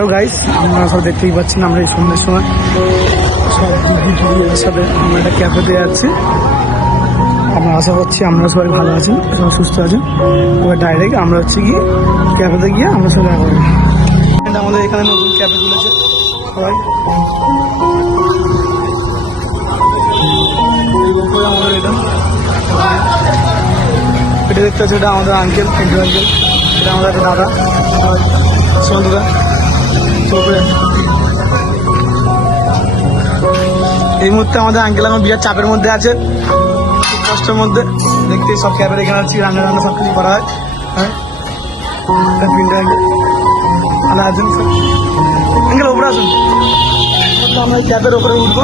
Hello guys, আপনারা সব দেখতেই পাচ্ছেন আমরা এই সন্ধ্যের সময় সব দিদির সাথে আমরা একটা ক্যাফেতে যাচ্ছি। আমরা আশা করছি আপনারা সবাই ভালো আছেন, সবাই সুস্থ আছেন। এবার ডাইরেক্ট আমরা হচ্ছে গিয়ে ক্যাফেতে গিয়ে আমরা সবাই দেখা করবো। আমাদের এখানে নতুন ক্যাফে খুলেছে সবাই। আমাদের এটা দেখতে হচ্ছে, এটা আমাদের আঙ্কেল, পিন্টু আঙ্কেল, এটা আমাদের একটা দাদা সন্ধ্যা। এই মুহূর্তে আমাদের আঙ্কেল আমার বিয়ার চাপের মধ্যে আছে, খুব কষ্টের মধ্যে। দেখতে সব ক্যাবের এখানে আছি, রান্না রান্না সব কিছু করা হয়। হ্যাঁ, পিন্টু আঙ্কেল ভালো আছেন স্যার? আঙ্কেল ওপরে আসুন, আমরা ক্যাবের ওপরে উঠবো।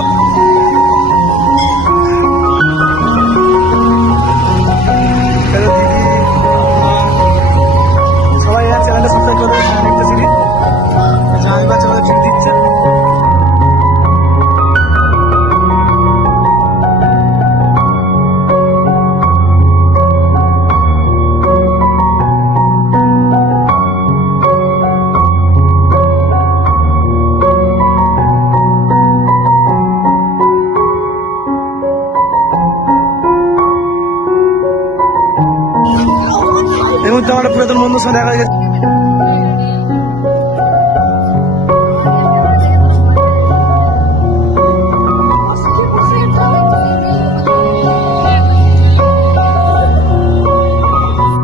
সবাই চ্যানেলটা সাবস্ক্রাইব করে দেখতে সিরি জানি বাচ্চা আমাদের ট্রিট দিচ্ছে। এই মুহূর্তে আমরা পুরাতন বন্ধুর সাথে দেখা গেছে।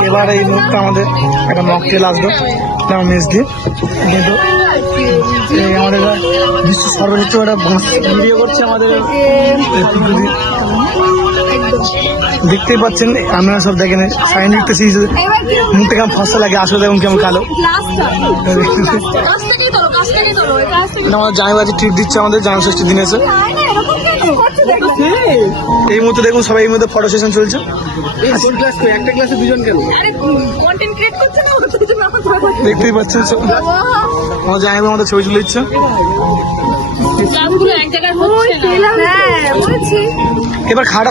এবার এই মুহূর্তে আমাদের একটা মকটেল আসবে মেস দিয়ে, কিন্তু আমাদের বিশ্ব সর্বক্ষেত্রে একটা ভিডিও করছে আমাদের। দেখতেই পাচ্ছেন আপনারা সব দেখেন, সাইন লিখতেছি, মুখটা কেমন ফসা লাগে, আসলে দেখুন কেমন কালো। আমাদের জামাইবাজি ট্রিট দিচ্ছে আমাদের জামাই ষষ্ঠীর দিনে এসে। এই মুহূর্তে দেখুন সবাই এই মধ্যে ফটো সেশন চলছে। দেখতেই পাচ্ছেন আমার জামাইবাবু আমাদের ছবি তুলে দিচ্ছে। এবার খাটা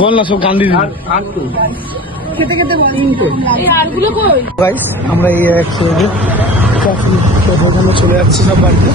বল না, সব গান দিয়ে আমরা এই একসাথে চলে যাচ্ছি সব বাড়িতে।